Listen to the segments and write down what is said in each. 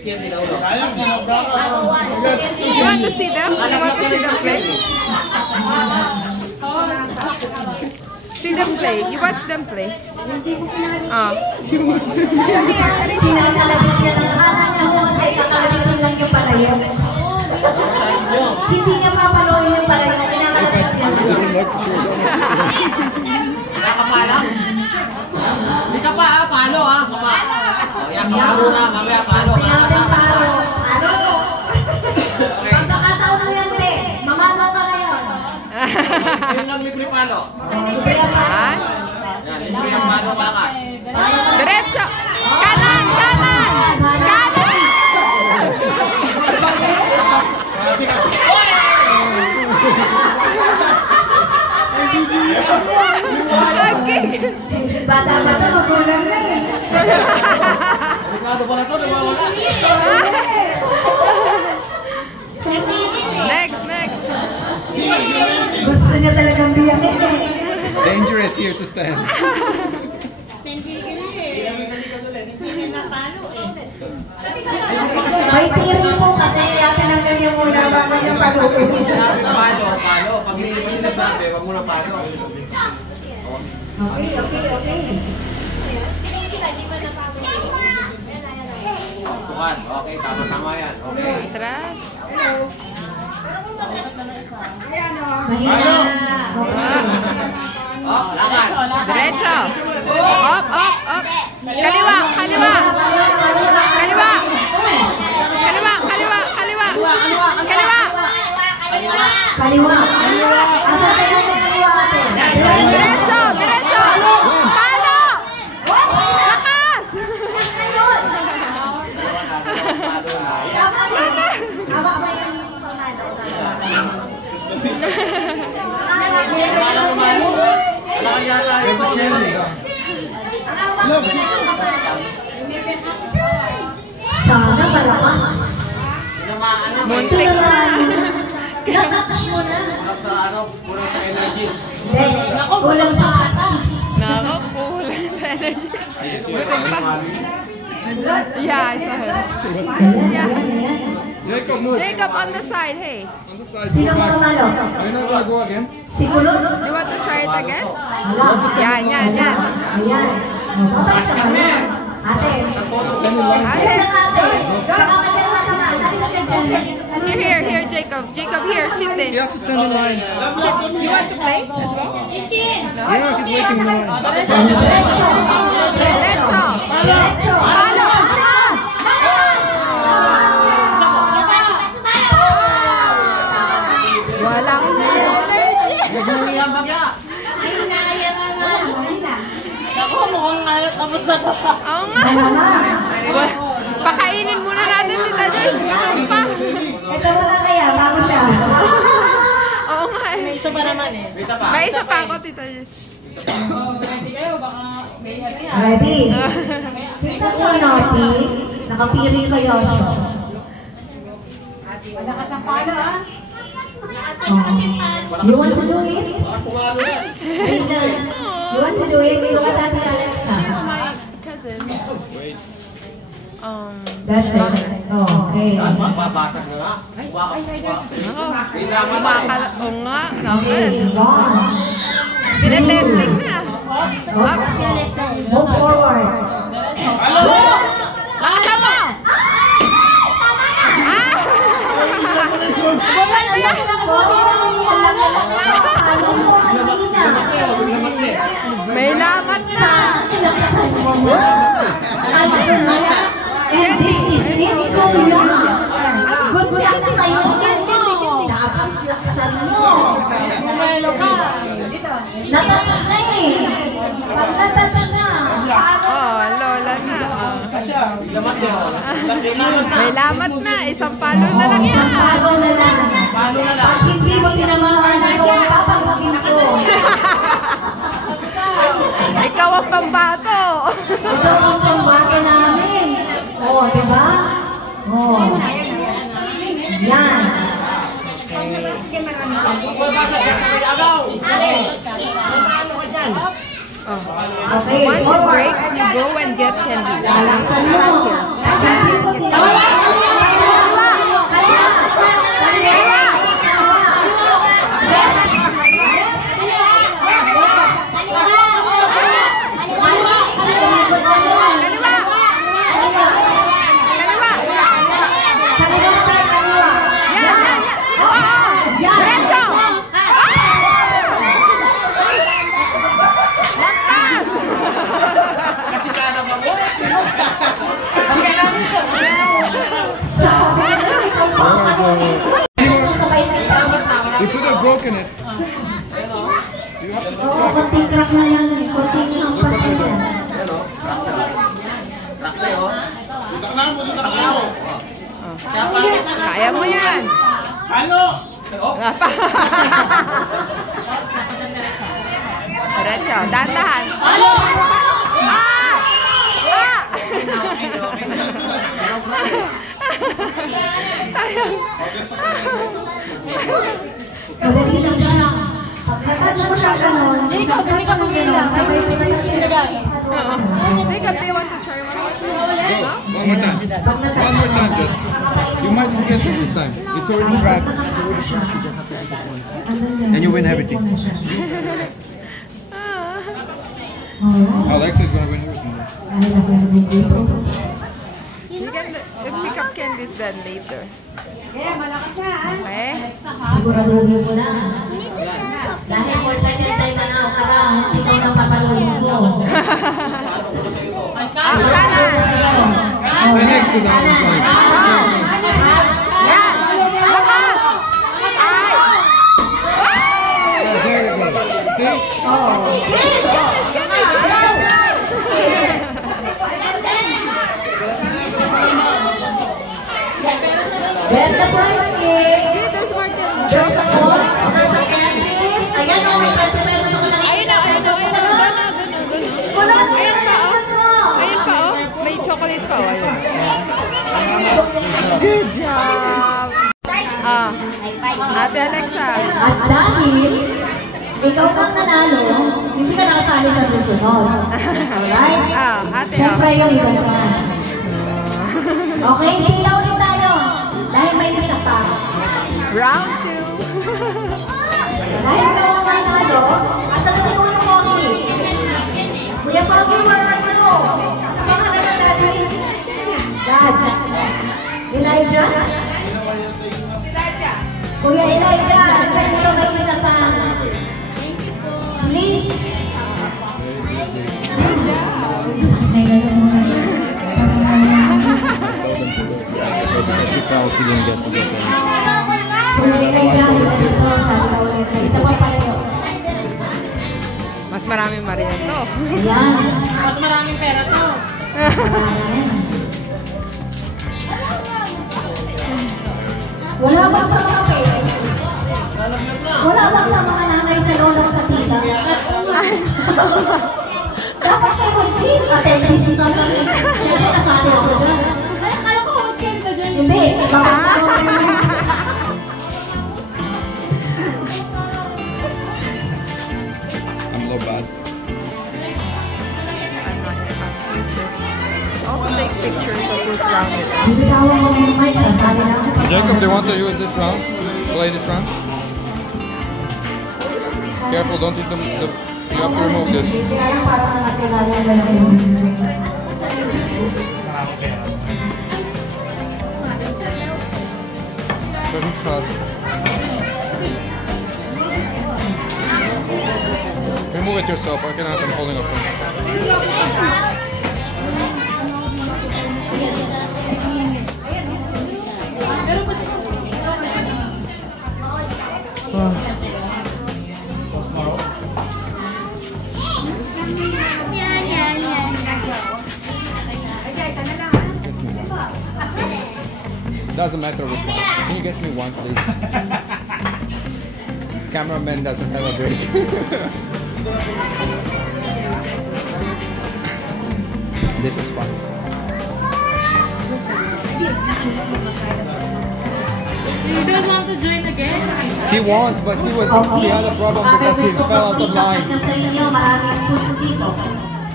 You want to see them? You want to see them play? See them play. You watch them play. Ah. Hindi niya papaloyin yung palayo na kinakalagat niya. Nakapala? Hindi ka pa ha? Palo ha? Kapa. Yan, kapa muna. Mamaya palo. Pagkakataon mo yan, Ple. Mamano ka ngayon. Yun lang libre palo. Yan. Yan, libre ang palo kakas. Diretso. Kanan! Kanan! Kanan! Bata-bata magulang na eh. Delikado pala ito, nawawala. Next, next. Gusto niya talagang biyakin eh. It's dangerous here to stand. May tiri mo kasi tinanggal niya muna bago niya palukin. Sinabi palo. Pag hindi mo sinasabi, wag mo na palo. Okay. Sukan. Okay, tama yan. Okay. Atras. Mahina. Oh, lakan. Diretso. Up, up, up. Kaliwa, kaliwa. Kaliwa. Kaliwa, kaliwa, kaliwa. Kaliwa. Kaliwa. Asa tayo sa kaliwa ate? Diretso, diretso. Palo. Lakas. Haba ba yan yung pamalo? Wala yata ito. Sana malakas. Muntik na. Natouch mo na. Kulang sa energy. Kulang sa atas. Nako, kulang sa energy. Yeah, I saw him. Yeah. Jacob, move. Jacob on the side, hey. On the side. Sino ang pamalo? Are you not going to go again? Si Kulot? Do you want to try it again? Wala. Yan, yan, yan. Ayan. Babalik sa kanya. Ate. Ate. Ate. Kakakadala ka na. Alis ka dyan. Here, here, Jacob. Jacob, here, sit He there. has to stand in line. You want to play as well? No? Yeah, he's waiting in line. Diretso. Diretso. Diretso. Palo. Atras. Walang energy. Nagmumiyang bagya. Ako, mukhang tapos na to. Oo nga. Pakainin muna natin, Tita Joyce. Gutom pa. Ito mo na kaya, bago siya. Oo nga eh. May isa pa naman eh. Isa pa. May isa pa ako, Tita Joyce. Ready kayo? Baka ganyan na yan. Ready? Tingnan mo, Naughty. Nakapiri kayo siya. Malakas ang palo, ah. You want to do it? Pumalo yan. Hazel, you want to do it? Look at Ate Alexa. My cousin. That's it. Oh, okay. Babasag na nga. Kumakala. Oo nga. Okay, gone. Tinetesting na. Move forward. Lakasan mo! Ah! Bumalo yan! May lamat na! And this is it, Kuya. Good luck sa'yo. Dapat laksan mo. Bumalo ka. Natouch na eh. Pag natouch na. Oh, lola na. Lamat din. May lamat na. Isang palo na lang yan. Palo na lang. Palo na lang. Pag hindi mo tinamaan ako, papagpagin ko. Ikaw ang pambato. Ito ang pambato namin. Oh, diba? Oh. Yan. Babasag yan. Agaw. Okay, Once it forward. breaks, you go and get candies. Laksan mo. Stand here. Oo, konting crack na yan. Konting hampas na yan. Ano? Crack na oh. Kaya mo yan. Halo! Oh. Diretso, dahan-dahan. Madali lang siya. Pagkatouch mo siya ganun. Hindi ka pumila. Sabay mo na siya. Take up, they want to try one more time. One more time. One more time, just. You might get it this time. It's already cracked. And you win everything. Alexa is gonna win everything. We can pick up candies then later. Okay? Siguraduhin mo na. Dahil for second time na nakaraan, ikaw nang papaluin ko. Kanan! Stay next to that one. Yan! Lakas! Ay! Yeah, there you go. See? There's the first kiss. See, there's more candies. There's a coins. There's a candies. Ayan o, may 20 pesos ako sa Ayun na, ayun na, ayun na. Wala na Ayun pa, oh. Ayun pa, oh. May chocolate pa, oh. Ayun. Good job! Ate Alexa. At dahil ikaw pang nanalo, hindi ka nakasali sa susunod. Alright? Ate, Siyempre yung iba naman. Okay, pila ulit tayo. Dahil may isa pa. Round 2. Dahil ikaw ang nanalo, asan na si Kuya Pogi? Kuya Pogi, where are you? Pangalan na daddy? Dad. Elijah? Kuya Elijah, dahil ikaw may isa pa. Please. Because she felt she didn't get to get there. Mas maraming Marian to. Mas maraming pera to. Wala bang sa mga parents? Wala bang sa mga nanay sa lolo sa tita? Dapat kayo mag-team attendance ka na. Siyempre kasali ako dyan. Ay, akala ko host ka nito dyan. Hindi, bakit I'm low bad. Also take pictures of who's rounded up. Bibitawan mo yung mic, sasali na ako. Jacob, do you want to use this round? Play this round? Careful, don't hit them. You have to remove this. Kaya parang nakilala na lang. Doesn't start. Remove it yourself. I cannot. I'm holding up. Doesn't matter which one. Can you get me one, please? Cameraman doesn't have a break. This is fun. You don't want to join again? He wants, but he had a problem because he fell out of line. Sa inyo, maraming foods dito.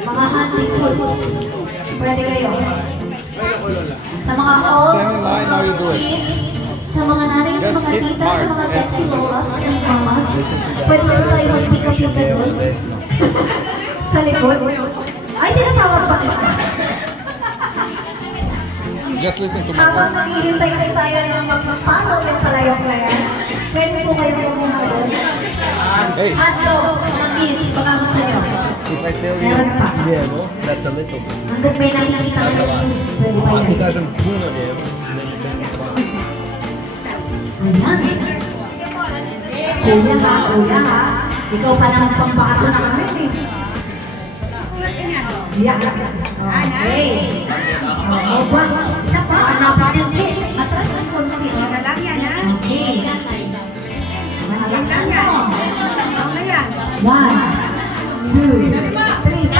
Mga hunting foods. Pwede kayo. Sa mga Stand in line, now you do it. sa mga nanay, sa mga tita, sa mga sexy lolas, and mamas, pwede mo tayo mag-pick up yung ganun. Sa likod. Ay, tinatawag pa. Just listen to my Habang words. naghihintay na tayo ng magpapalo ng palayong na yan, pwede po kayo magpapalo. Hey, Hot dogs, mga kids, baka gusto nyo. If I tell you, Meron pa. yeah, no, that's a little bit. Hanggang may nakikita ka ng kids, pwede pa Ako yan. даже пуна не then you can Ayan. Kuya ha, kuya ha. Ikaw pa naman pambato na kami. Yeah. Okay. Oba. Isa pa. Ano pa rin? Atras ang konti. Isa lang yan, ha? Okay. Yan lang yan. Okay yan. 1, 2, 3.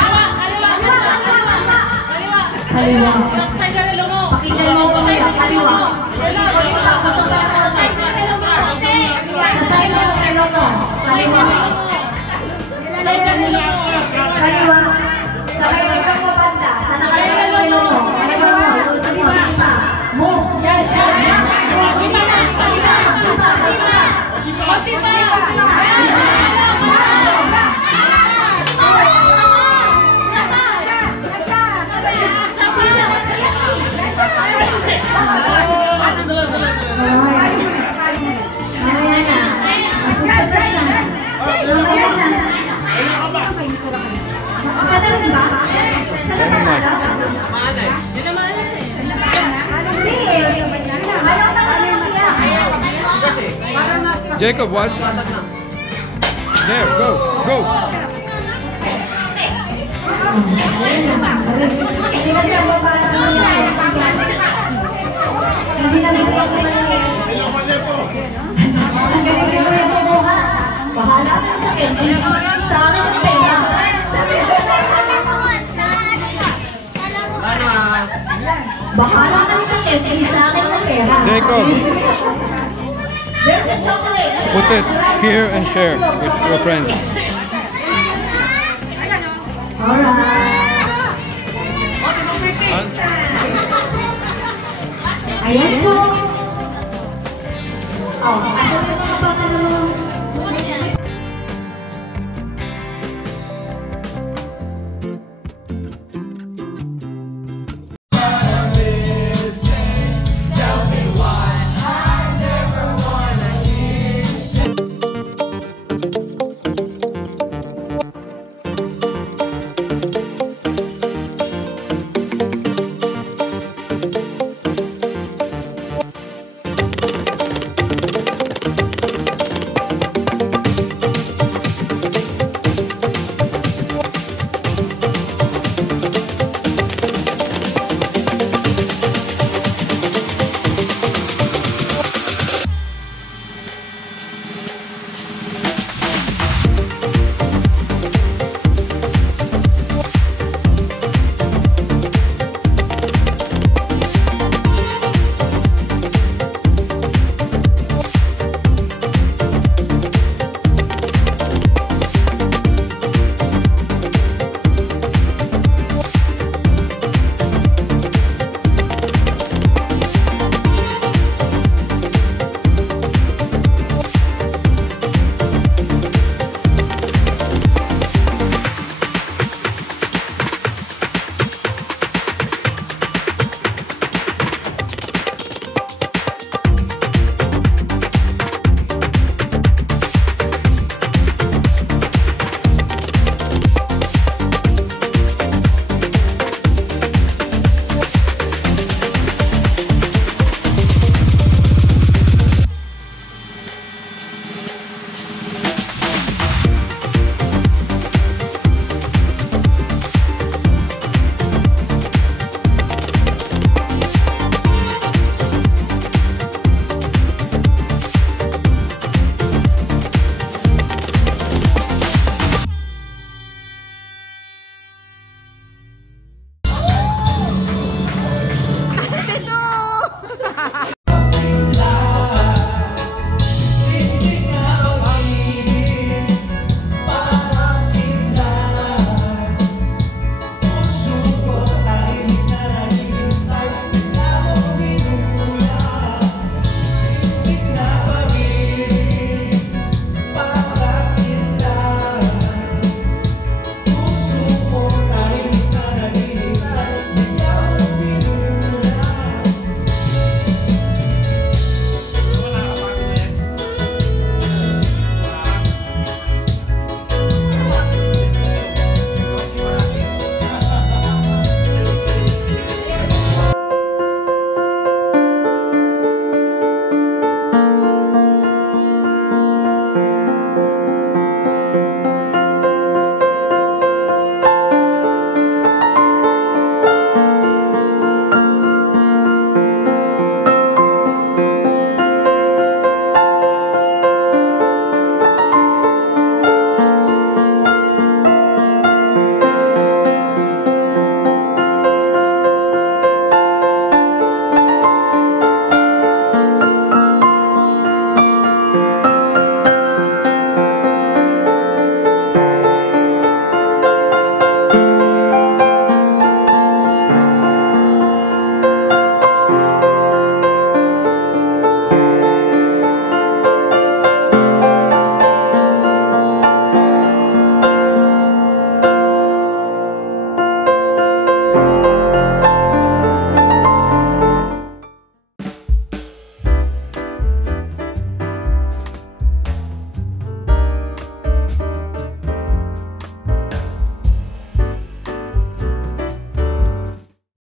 Kaliwa. Sa side na relo mo. Pakita mo kung may kaliwa. Relo. Sa side na relo mo. Sa side mo, relo mo. Kaliwa. Side na relo mo. Kaliwa. Sa may relo mo banda. Sa nakaliwa yung relo mo. Kaliwa mo. Sa pa. Move. Yan. Iba na. Konti pa. Jacob, watch. There, go, go. Bahala ka sa candy. Sa akin ang pera. Bahala ka sa candy. Sa akin ang pera. Jacob, There's a chocolate. put it here and share with your friends. Alright. Ayan po.